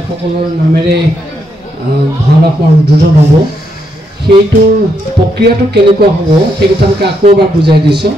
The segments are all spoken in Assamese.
গায়কসকলৰ নামেৰে ভাওনা উদ্বোধন হ'ব সেইটোৰ প্ৰক্ৰিয়াটো কেনেকুৱা হ'ব সেই কথাকে আকৌ এবাৰ বুজাই দিছোঁ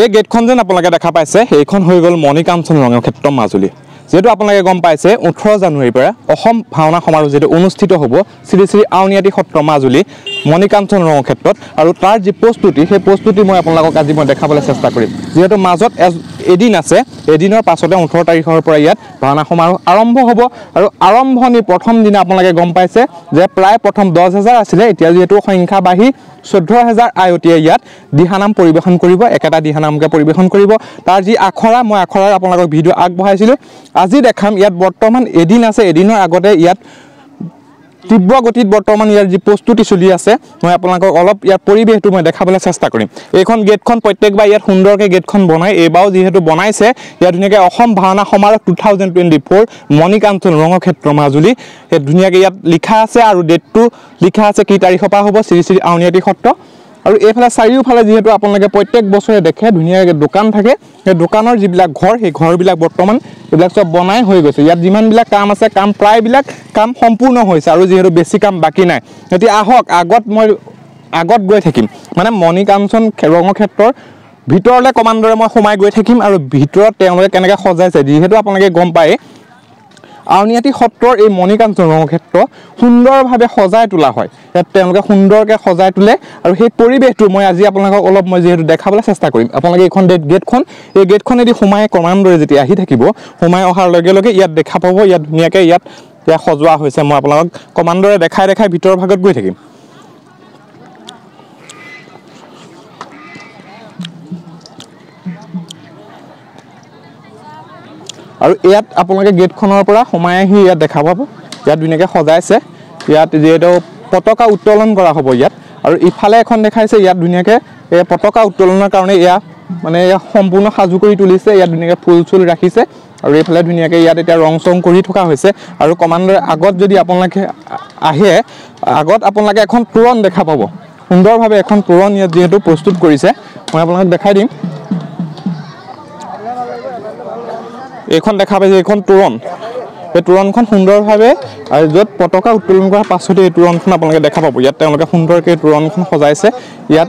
এই গেটখন যেন আপোনালোকে দেখা পাইছে সেইখন হৈ গ'ল মণিকাঞ্চন ৰঙক্ষেত্ৰ মাজুলী যেহেতু আপোনালোকে গম পাইছে 18 জানুৱাৰীৰ পৰা অসম ভাওনা সমাৰোহ যেটো অনুষ্ঠিত হ'ব শ্ৰী শ্ৰী আউনীআটী সত্ৰ মাজুলী মণিকাঞ্চন ৰঙক্ষেত্ৰত আৰু তাৰ যি প্ৰস্তুতি সেই প্ৰস্তুতি মই আপোনালোকক আজি মই দেখাবলৈ চেষ্টা কৰিম যেহেতু মাজত এদিন আছে এদিনৰ পাছতে 18 তাৰিখৰ পৰা ইয়াত ভাওনা সমাৰোহ আৰম্ভ হ'ব আৰু আৰম্ভণি প্ৰথম দিন আপোনালোকে গম পাইছে যে প্ৰায় প্ৰথম 10000 আছিল এতিয়া যেহেতু সংখ্যা বাঢ়ি 14000 আয়তীয়ে ইয়াত দিহানাম পৰিবেশন কৰিব একেটা দিহানামকে পৰিবেশন কৰিব তাৰ যি আখৰা মই আখৰাৰ আপোনালোকক ভিডিও আগবঢ়াইছিলো আজি দেখাম ইয়াত বৰ্তমান এদিন আছে এদিনৰ আগতে ইয়াত তীব্ৰ গতিত বৰ্তমান ইয়াৰ যি প্ৰস্তুতি চলি আছে মই আপোনালোকক অলপ ইয়াৰ পৰিবেশটো মই দেখাবলৈ চেষ্টা কৰিম এইখন গেটখন প্ৰত্যেকবাৰ ইয়াত সুন্দৰকৈ গেটখন বনাই এইবাও যেহেতু বনাইছে ইয়াত ধুনীয়াকৈ অসম ভাওনা সমাৰোহ 2024 মণিকাঞ্চন ৰঙক্ষেত্ৰ মাজুলী এই ধুনীয়াকৈ ইয়াত লিখা আছে আৰু ডেটটো লিখা আছে কি তাৰিখৰ পৰা হ'ব শ্ৰী শ্ৰী আউনীআটী সত্ৰ আৰু এইফালে চাৰিওফালে যেহেতু আপোনালোকে প্ৰত্যেক বছৰে দেখে ধুনীয়াকৈ দোকান থাকে সেই দোকানৰ যিবিলাক ঘৰ সেই ঘৰবিলাক বৰ্তমান এইবিলাক সব বনাই হৈ গৈছে ইয়াত যিমানবিলাক কাম আছে কাম প্ৰায়বিলাক কাম সম্পূৰ্ণ হৈছে আৰু যেহেতু বেছি কাম বাকি নাই এতিয়া আহক আগত গৈ থাকিম মানে মণিকাঞ্চন ৰঙক্ষেত্ৰৰ ভিতৰলৈ কমাণ্ডৰে মই সোমাই গৈ থাকিম আৰু ভিতৰত তেওঁলোকে কেনেকৈ সজাইছে যেহেতু আপোনালোকে গম পায় আউনীআটী সত্ৰৰ এই মণিকাঞ্চন ৰঙক্ষেত্ৰ সুন্দৰভাৱে সজাই তোলা হয় ইয়াত তেওঁলোকে সুন্দৰকৈ সজাই তোলে আৰু সেই পৰিবেশটো মই আজি আপোনালোকক অলপ মই যেহেতু দেখাবলৈ চেষ্টা কৰিম আপোনালোকে এইখন গেটখন এই গেটখনেদি সোমাই কমাণ্ডৰে যেতিয়া আহি থাকিব সোমাই অহাৰ লগে লগে ইয়াত দেখা পাব ইয়াত ধুনীয়াকৈ ইয়াত সজোৱা হৈছে মই আপোনালোকক কমাণ্ডৰে দেখাই ভিতৰৰ ভাগত গৈ থাকিম আৰু ইয়াত আপোনালোকে গেটখনৰ পৰা সোমাই আহি ইয়াত দেখা পাব ইয়াত ধুনীয়াকৈ সজাইছে ইয়াত যেহেতু পতাকা উত্তোলন কৰা হ'ব ইয়াত আৰু ইফালে এখন দেখাইছে ইয়াত ধুনীয়াকৈ এই পতাকা উত্তোলনৰ কাৰণে ইয়াত মানে সম্পূৰ্ণ সাজু কৰি তুলিছে ইয়াত ধুনীয়াকৈ ফুল ৰাখিছে আৰু এইফালে ধুনীয়াকৈ ইয়াত এতিয়া ৰং চং কৰি থকা হৈছে আৰু কমাণ্ডৰ আগত যদি আপোনালোকে আহে আগত আপোনালোকে এখন তোৰণ দেখা পাব সুন্দৰভাৱে এখন তোৰণ ইয়াত যেহেতু প্ৰস্তুত কৰিছে মই আপোনালোকক দেখাই দিম এইখন দেখা পাইছে এইখন তোৰণ এই তোৰণখন সুন্দৰভাৱে আৰু য'ত পতাকা উত্তোলন কৰাৰ পাছতে এই তোৰণখন আপোনালোকে দেখা পাব ইয়াত তেওঁলোকে সুন্দৰকৈ তোৰণখন সজাইছে ইয়াত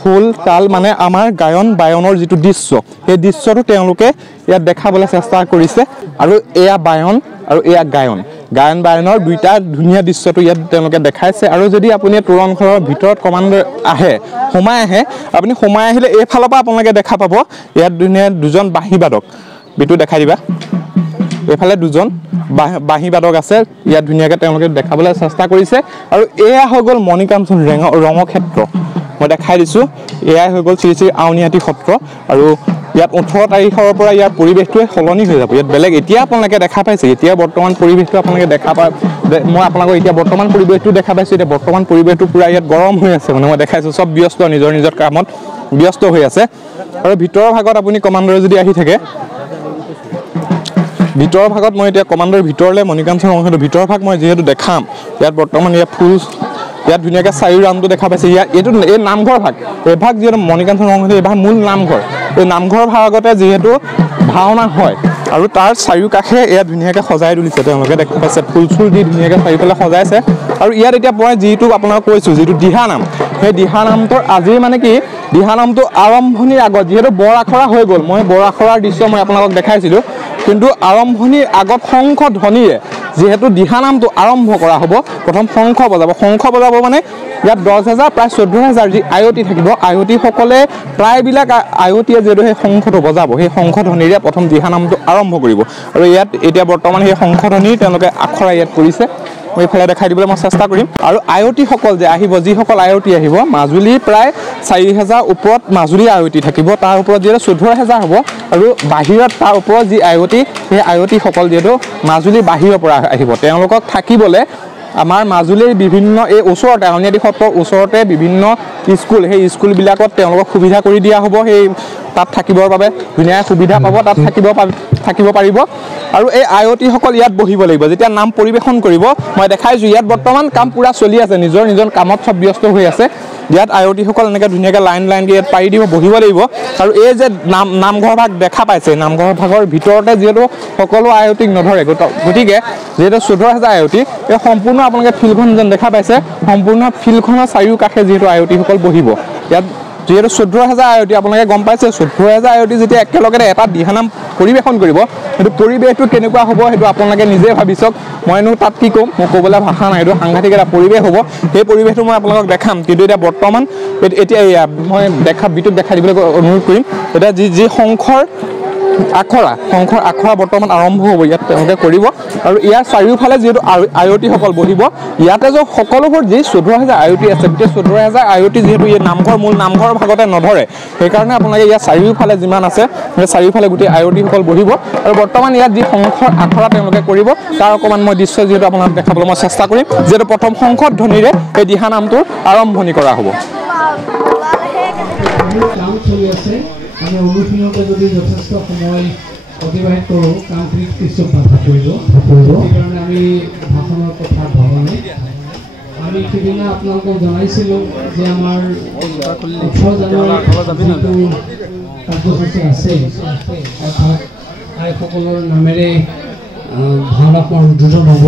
খোল তাল মানে আমাৰ গায়ন বায়নৰ যিটো দৃশ্য সেই দৃশ্যটো তেওঁলোকে ইয়াত দেখাবলৈ চেষ্টা কৰিছে আৰু এয়া বায়ন আৰু এয়া গায়ন বায়নৰ দুইটা ধুনীয়া দৃশ্যটো ইয়াত তেওঁলোকে দেখাইছে আৰু যদি আপুনি তোৰণখনৰ ভিতৰত কমাণ্ডৰ সোমাই আহে আপুনি সোমাই আহিলে এইফালৰ পৰা আপোনালোকে দেখা পাব ইয়াত ধুনীয়া দুজন বাঁহীবাদক বিটু দেখাই দিবা এইফালে দুজন বাঁহীবাদক আছে ইয়াত ধুনীয়াকৈ তেওঁলোকে দেখাবলৈ চেষ্টা কৰিছে আৰু এয়া হৈ গ'ল মণিকাঞ্চন ৰঙক্ষেত্ৰ মই দেখাই দিছোঁ এয়াই হৈ গ'ল শ্ৰী শ্ৰী আউনীআটী সত্ৰ আৰু ইয়াত 18 তাৰিখৰ পৰা ইয়াৰ পৰিৱেশটোৱে সলনি হৈ যাব ইয়াত বেলেগ এতিয়া আপোনালোকে দেখা পাইছে এতিয়া বৰ্তমান পৰিৱেশটো আপোনালোকে দেখা পায় মই আপোনালোকক এতিয়া বৰ্তমান পৰিৱেশটো দেখা পাইছোঁ এতিয়া বৰ্তমান পৰিৱেশটো পুৰা ইয়াত গৰম হৈ আছে মানে মই দেখাইছোঁ চব ব্যস্ত নিজৰ কামত ব্যস্ত হৈ আছে আৰু ভিতৰৰ ভাগত আপুনি কমাণ্ডৰে যদি আহি থাকে ভিতৰৰ ভাগত মই এতিয়া কমাণ্ডৰ ভিতৰলৈ মণিকাঞ্চন ৰঙক্ষেত্ৰৰ ভিতৰৰ ভাগ মই যেহেতু দেখাম ইয়াত বৰ্তমান ইয়াত ফুল ইয়াত ধুনীয়াকৈ চাৰি ৰাউণ্ডটো দেখা পাইছে ইয়াত এইটো এই নামঘৰ ভাগ এই ভাগ যিহেতু মণিকাঞ্চন ৰঙক্ষেত্ৰ এই ভাগ মূল নামঘৰ এই নামঘৰ ভাগতে যিহেতু ভাওনা হয় আৰু তাৰ চাৰিওকাষে ইয়াত ধুনীয়াকৈ সজাই তুলিছে তেওঁলোকে দেখা পাইছে ফুল দি ধুনীয়াকৈ চাৰিওফালে সজাইছে আৰু ইয়াত এতিয়া মই যিটো আপোনালোকক কৈছোঁ যিটো দিহানাম সেই দিহানামটোৰ আজি মানে কি দিহানামটো আৰম্ভণিৰ আগত যিহেতু বৰ আখৰা হৈ গ'ল মই বৰ আখৰাৰ দৃশ্য মই আপোনালোকক দেখাইছিলোঁ কিন্তু আৰম্ভণিৰ আগত শংখ ধ্বনিৰে যেহেতু দিহানামটো আৰম্ভ কৰা হ'ব প্ৰথম শংখ বজাব মানে ইয়াত 10000 প্ৰায় 14000 যি আয়তী থাকিব আয়তীসকলে প্ৰায়বিলাক আয়তীয়ে যেহেতু সেই শংখটো বজাব সেই শংখ ধ্বনিৰে প্ৰথম দিহানামটো আৰম্ভ কৰিব আৰু ইয়াত এতিয়া বৰ্তমান সেই শংখ ধ্বনি তেওঁলোকে আখৰা ইয়াত কৰিছে মই এইফালে দেখাই দিবলৈ মই চেষ্টা কৰিম আৰু আয়তীসকল যে আহিব যিসকল আয়তী আহিব মাজুলী প্ৰায় 4000 ওপৰত মাজুলী আয়তী থাকিব তাৰ ওপৰত যিহেতু 14000 হ'ব আৰু বাহিৰত তাৰ ওপৰত যি আয়তী সেই আয়তীসকল যিহেতু মাজুলী বাহিৰৰ পৰা আহিব তেওঁলোকক থাকিবলৈ আমাৰ মাজুলীৰ বিভিন্ন এই ওচৰতে আউনীআটী সত্ৰৰ ওচৰতে বিভিন্ন স্কুল সেই স্কুলবিলাকত তেওঁলোকক সুবিধা কৰি দিয়া হ'ব সেই তাত থাকিবৰ বাবে ধুনীয়া সুবিধা পাব তাত থাকিব পাৰিব আৰু এই আয়তীসকল ইয়াত বহিব লাগিব যেতিয়া নাম পৰিৱেশন কৰিব মই দেখাইছোঁ ইয়াত বৰ্তমান কাম পুৰা চলি আছে নিজৰ কামত সব ব্যস্ত হৈ আছে ইয়াত আয়তীসকল এনেকৈ ধুনীয়াকৈ লাইন ইয়াত পাৰি দিব বহিব লাগিব আৰু এই যে নামঘৰ ভাগ দেখা পাইছে নামঘৰ ভাগৰ ভিতৰতে যিহেতু সকলো আয়তীক নধৰে গতিকে যিহেতু 14000 আয়তী এই সম্পূৰ্ণ আপোনালোকে ফিল্ডখন যেন দেখা পাইছে সম্পূৰ্ণ ফিল্ডখনৰ চাৰিওকাষে যিহেতু আয়তীসকল বহিব ইয়াত যেহেতু 14000 আয়তী আপোনালোকে গম পাইছে 14000 আয়তী যেতিয়া একেলগে এটা দিহানাম পৰিৱেশন কৰিব সেইটো পৰিৱেশটো কেনেকুৱা হ'ব সেইটো আপোনালোকে নিজে ভাবি চাওক মইনো তাত কি ক'ম মই ক'বলৈ ভাষা নাই এইটো সাংঘাতিক এটা পৰিৱেশ হ'ব সেই পৰিৱেশটো মই আপোনালোকক দেখাম কিন্তু এতিয়া বৰ্তমান এতিয়া মই বিটোক দেখাই দিবলৈ অনুৰোধ কৰিম এতিয়া যি শংখৰ আখৰা বৰ্তমান আৰম্ভ হ'ব ইয়াত তেওঁলোকে কৰিব আৰু ইয়াৰ চাৰিওফালে যিহেতু আয়তীসকল বহিব ইয়াতে যে সকলোবোৰ যি 14000 আয়তী আছে গোটেই 14000 আয়তী যিহেতু এই মূল নামঘৰৰ ভাগতে নধৰে সেইকাৰণে আপোনালোকে ইয়াৰ চাৰিওফালে যিমান আছে সেই চাৰিওফালে গোটেই আয়তীসকল বহিব আৰু বৰ্তমান ইয়াত যি শংখৰ আখৰা তেওঁলোকে কৰিব তাৰ অকণমান মই দৃশ্য যিহেতু আপোনালোকক দেখাবলৈ মই চেষ্টা কৰিম যিহেতু প্ৰথম শংখৰ ধ্বনিৰে এই দিহানামটোৰ আৰম্ভণি কৰা হ'ব আমি অনুশীলনতে যদি যথেষ্ট সময় অতিবাহিত কৰোঁ কামখিনিত কিছু বাধা পৰিব সেইকাৰণে আমি ভাষণৰ কথা ভবা নাই আমি সেইদিনা আপোনালোকক জনাইছিলোঁ যে আমাৰ 18 জানুৱাৰীত যিটো কাৰ্যসূচী আছে অৰ্থাৎ আইসকলৰ নামেৰে ভাওনাখন উদ্বোধন হ'ব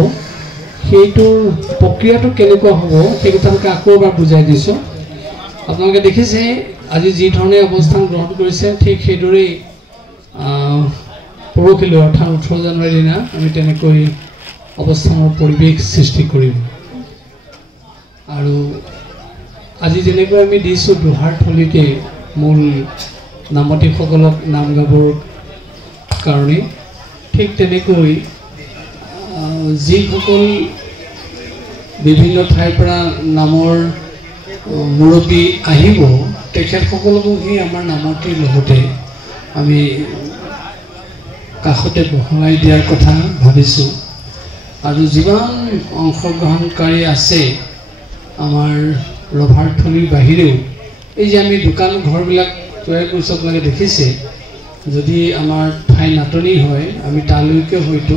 সেইটোৰ প্ৰক্ৰিয়াটো কেনেকুৱা হ'ব সেই কথাকে আকৌ এবাৰ বুজাই দিছোঁ আপোনালোকে দেখিছে আজি যি ধৰণে অৱস্থান গ্ৰহণ কৰিছে ঠিক সেইদৰেই পৰহিলৈ অৰ্থাৎ 18 জানুৱাৰীৰ দিনা আমি তেনেকৈ অৱস্থানৰ পৰিৱেশ সৃষ্টি কৰিম আৰু আজি যেনেকৈ আমি দিছোঁ দোহাৰথলীতে মূল নামতীসকলক নাম গাবৰ কাৰণে ঠিক তেনেকৈ যিসকল বিভিন্ন ঠাইৰ পৰা নামৰ মুৰব্বী আহিব তেখেতসকলকো সেই আমাৰ নামতীৰ লগতে আমি কাষতে বহলাই দিয়াৰ কথা ভাবিছোঁ আৰু যিমান অংশগ্ৰহণকাৰী আছে আমাৰ ৰভাৰথলীৰ বাহিৰেও এই যে আমি দোকান ঘৰবিলাক তৈয়াৰ কৰিছোঁ আপোনালোকে দেখিছে যদি আমাৰ ঠাই নাটনি হয় আমি তালৈকে হয়তো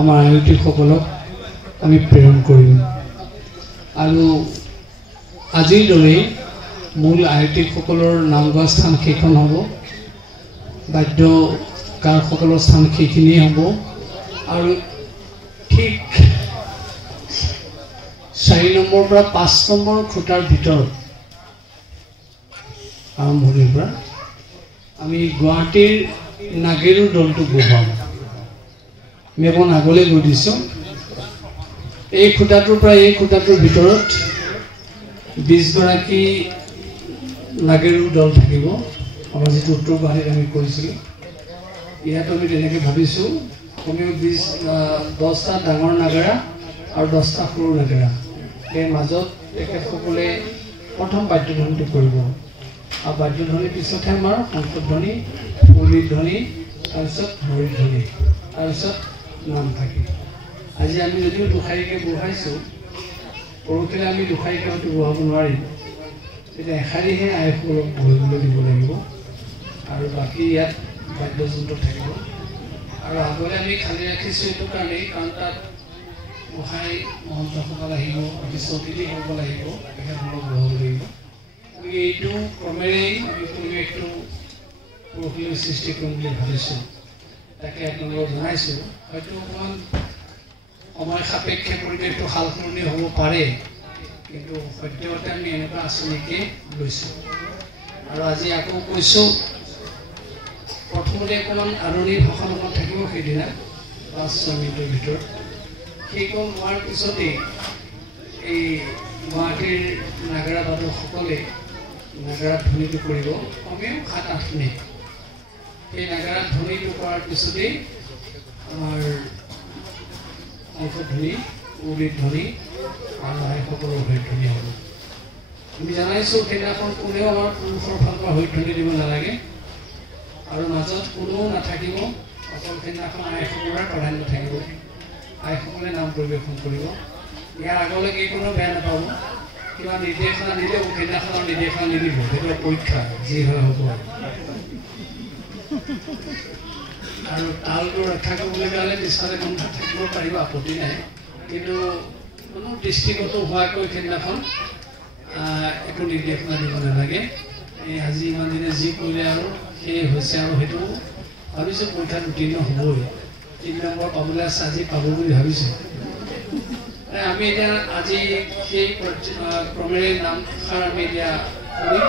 আমাৰ আয়তীসকলক আমি প্ৰেৰণ কৰিম আৰু আজিৰ দৰে মূল আয়তীসকলৰ নাম গোৱা স্থান সেইখন হ'ব বাদ্যকাৰসকলৰ স্থান সেইখিনিয়ে হ'ব আৰু ঠিক 4 নম্বৰৰ পৰা 5 নম্বৰ খুঁটাৰ ভিতৰত আৰম্ভণিৰ পৰা আমি গুৱাহাটীৰ নাগেৰুৰ দলটো বহুৱাম আমি অকণ আগলৈ গৈ দিছোঁ এই খুঁটাটোৰ পৰা এই খুঁটাটোৰ ভিতৰত 20 গৰাকী নাগেৰুৰ দল থাকিব আমাৰ যিটো উত্তৰ গুৱাহাটীত আমি কৰিছিলোঁ ইয়াতো আমি তেনেকৈ ভাবিছোঁ কমেও 10টা ডাঙৰ নাগৰা আৰু 10টা সৰু নাগৰা সেই মাজত তেখেতসকলে প্ৰথম বাদ্যধ্বনিটো কৰিব আৰু বাদ্যধ্বনিৰ পিছতহে আমাৰ শংখধ্বনি মুৰলীৰ ধ্বনি তাৰপিছত হৰিৰ ধ্বনি তাৰপিছত নাম থাকে আজি আমি যদিও দুষাৰীকৈ বহাইছোঁ পৰহিলৈ আমি দুষাৰীকৈ হয়তো বহাব নোৱাৰিম তেতিয়া এষাৰীহে আইসকলক বহিবলৈ দিব লাগিব আৰু বাকী ইয়াত বাদ্যযন্ত্ৰ থাকিব আৰু আগলৈ আমি খালী ৰাখিছোঁ এইটো কাৰণেই কাৰণ তাত গোসাঁই মহন্তসকল আহিব কিছু অতিথিসকল আহিব তেখেতসকলক বহাব লাগিব গতিকে এইটো ক্ৰমেৰেই আমি পৰিৱেশটো পৰহিলৈ সৃষ্টি কৰিম বুলি ভাবিছোঁ তাকে আপোনালোকক জনাইছোঁ হয়তো অকণমান সময় সাপেক্ষে পৰিৱেশটো সাল সলনি হ'ব পাৰে কিন্তু সদ্যহতে আমি এনেকুৱা আঁচনিকে লৈছোঁ আৰু আজি আকৌ কৈছোঁ প্ৰথমতে অকণমান আদৰণি ভাষণ অকণ থাকিব সেইদিনা 5-6 মিনিটৰ ভিতৰত সেইকণ হোৱাৰ পিছতেই এই গুৱাহাটীৰ নাগৰা বাদকসকলে নাগৰা ধ্বনিটো কৰিব কমেও 7-8 মিনিট সেই নাগৰা ধ্বনিটো কৰাৰ পিছতেই আমাৰ শংখধ্বনি উৰিধ্বনি আৰু আইসকলৰ উৰিধ্বনি হ'ব। আমি জানাইছোঁ সেইদিনাখন কোনেও আমাৰ পুৰুষৰ ফালৰ পৰা উৰিধ্বনি দিব নালাগে আৰু মাজত কোনেও নাথাকিব, অকল সেইদিনাখন আইসকলৰ প্ৰাধান্য থাকিব। আইসকলে নাম পৰিৱেশন কৰিব। ইয়াৰ আগলৈকে কোনো বেয়া নাপাব, কিবা নিৰ্দেশনা দিলেও সেইদিনাখনৰ নিৰ্দেশনা নিদিব, সেইটো পৰীক্ষা যি হয় হ'ব। আৰু তালটো ৰক্ষা কৰিবলৈ হ'লে নিশ্চয় কণ্ঠ থাকিব পাৰিব, আপত্তি নাই, কিন্তু কোনো দৃষ্টিগত হোৱাকৈ সেইদিনাখন একো নিৰ্দেশনা দিব নালাগে। এই আজি ইমান দিনে যি কৰিলে আৰু সেই হৈছে, আৰু সেইটো ভাবিছোঁ পৰীক্ষাত উত্তীৰ্ণ হ'বই। 3 নম্বৰ পাবলৈ আছে, আজি পাব বুলি ভাবিছোঁ। আমি এতিয়া আজি সেই ক্ৰমেৰে নামষাৰ আমি এতিয়া কৰিম।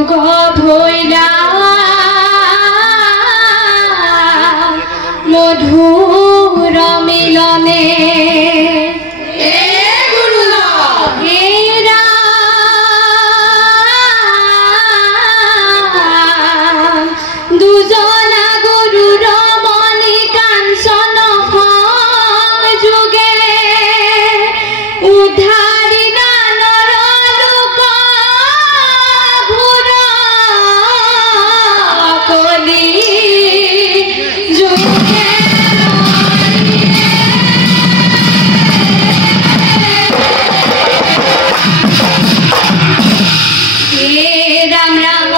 যুগ ভৈলা মধুর মিলনে দুজনা গুরুর মণি কাঞ্চন যুগে উদ্ধারি নানর লোক ঘুর কলি যুগে রাম রাম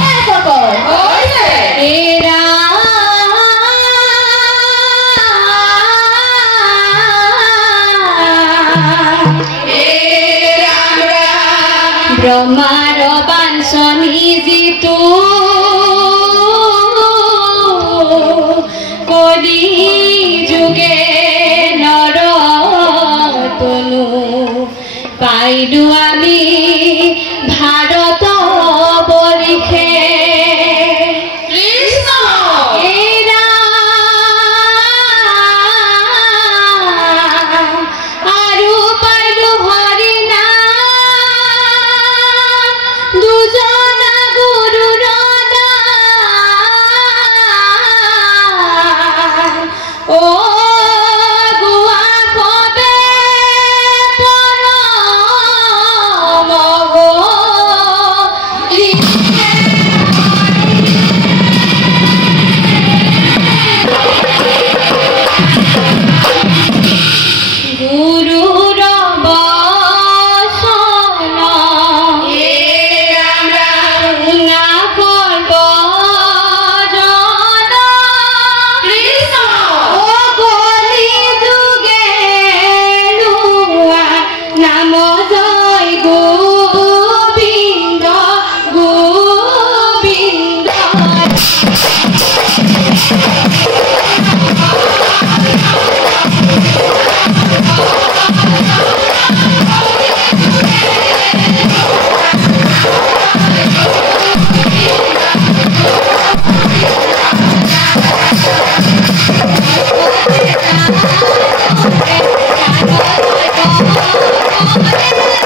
মাধব ব্রহ্মার বাঞ্ছনি যিটো কলি যুগে নৰ তনু পাইলো আমি ভাৰত বৰিষে Thank you.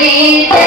Yeah.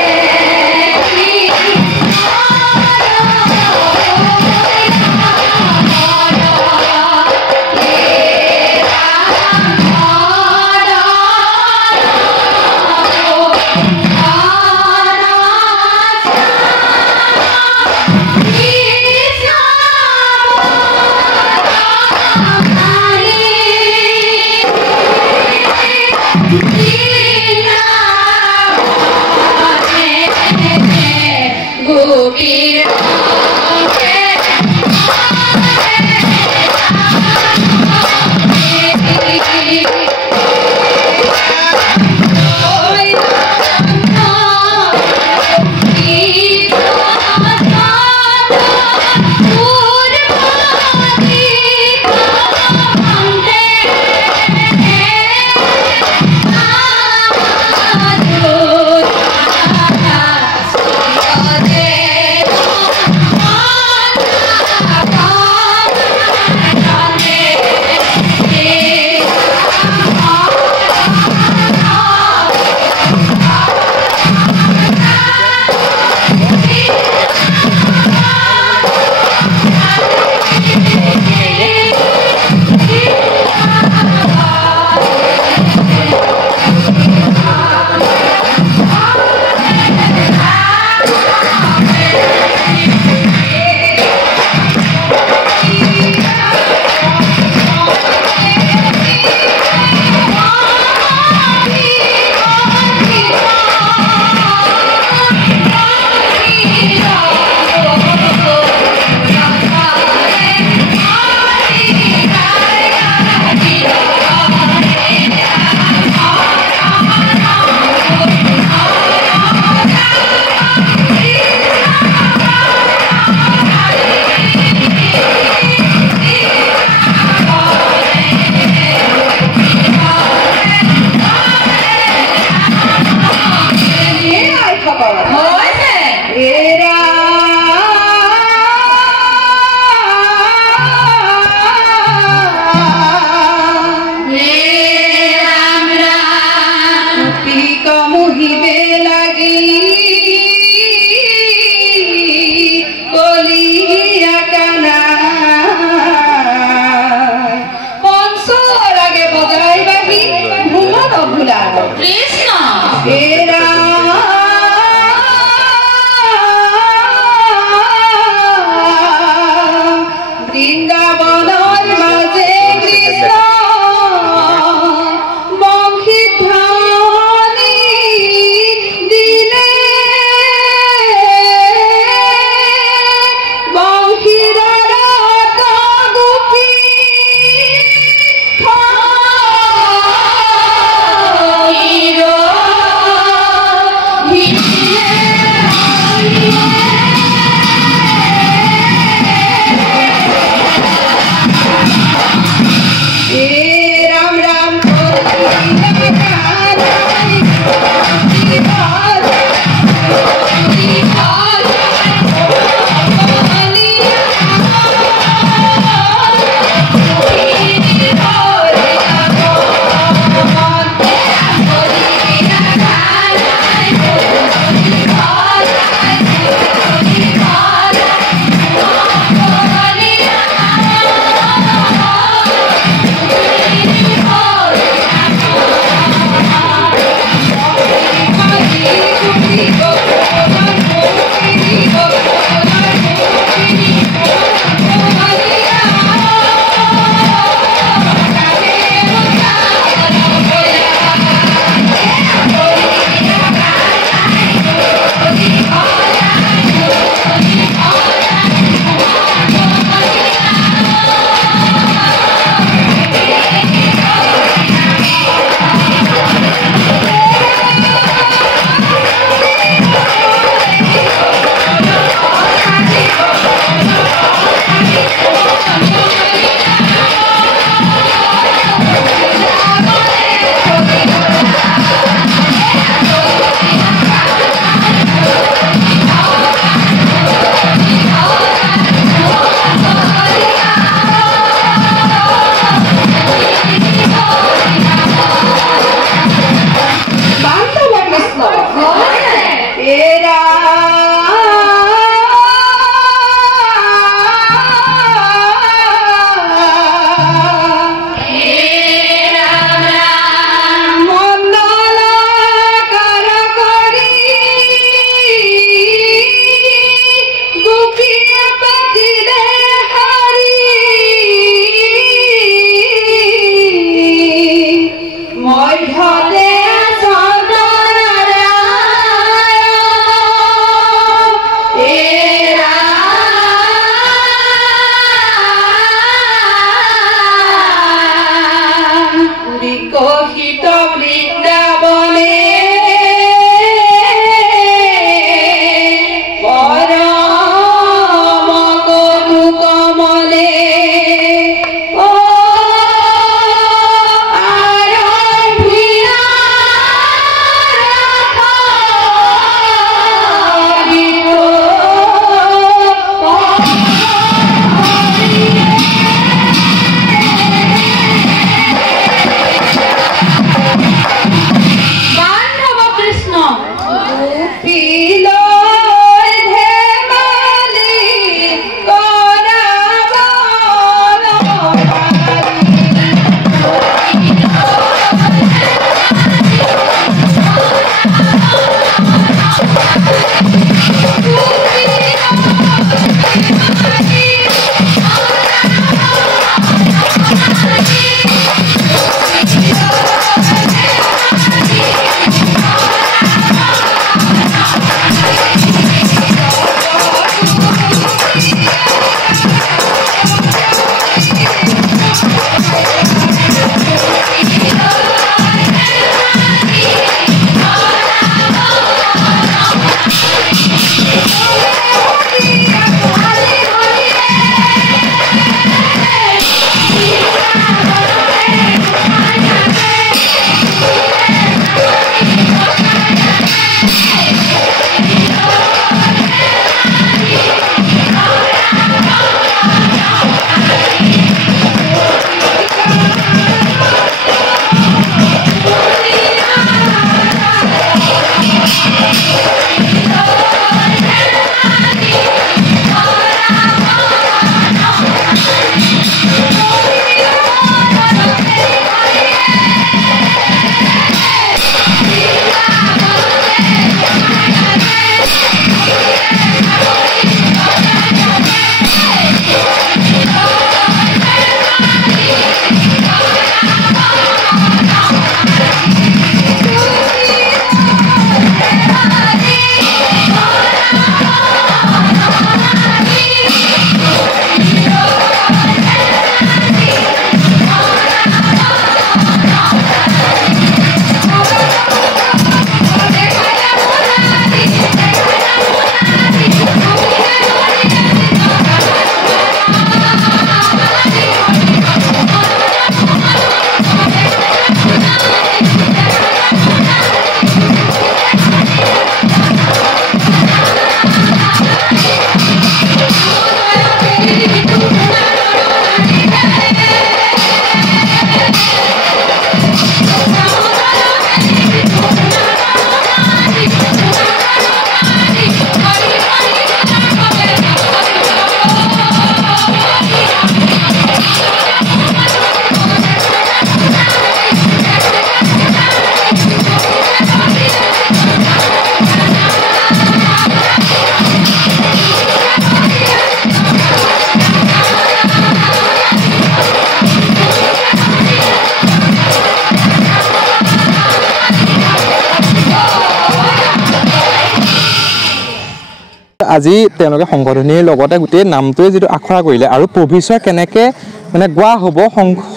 আজি তেওঁলোকে সংগঠনিৰ লগতে গোটেই নামটোৱে যিটো আখৰা কৰিলে আৰু প্ৰভুশ্বৰ কেনেকৈ মানে গোৱা হ'ব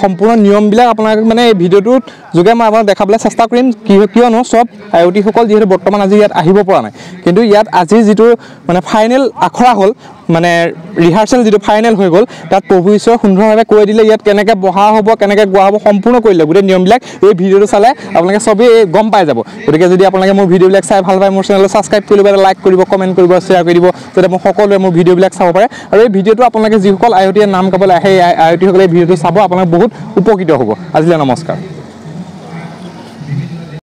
সম্পূৰ্ণ নিয়মবিলাক আপোনাক মানে এই ভিডিঅ'টোৰ যোগে মই আপোনাক দেখাবলৈ চেষ্টা কৰিম কিয়নো চব আয়তীসকল যিহেতু বৰ্তমান আজি ইয়াত আহিব পৰা নাই কিন্তু ইয়াত আজি যিটো মানে ফাইনেল আখৰা হ'ল মানে ৰিহাৰ্চেল যিটো ফাইনেল হৈ গ'ল তাত প্ৰভু ঈশ্বৰ সুন্দৰভাৱে কৈ দিলে ইয়াত কেনেকৈ বহা হ'ব কেনেকৈ গোৱা হ'ব সম্পূৰ্ণ কৰিলে গোটেই নিয়মবিলাক এই ভিডিঅ'টো চালে আপোনালোকে চবেই গম পাই যাব গতিকে যদি আপোনালোকে মোৰ ভিডিঅ'বিলাক চাই ভাল পায় মোৰ চেনেলটো ছাবস্ক্ৰাইব কৰি ল'ব লাইক কৰিব কমেণ্ট কৰিব শ্বেয়াৰ কৰি দিব যাতে মই সকলোৱে মোৰ ভিডিঅ'বিলাক চাব পাৰে আৰু এই ভিডিঅ'টো আপোনালোকে যিসকল আয়তীয়ে নাম গাবলৈ আহে এই আয়তীসকলে এই ভিডিঅ'টো চাব আপোনালোক বহুত উপকৃত হ'ব আজিলৈ নমস্কাৰ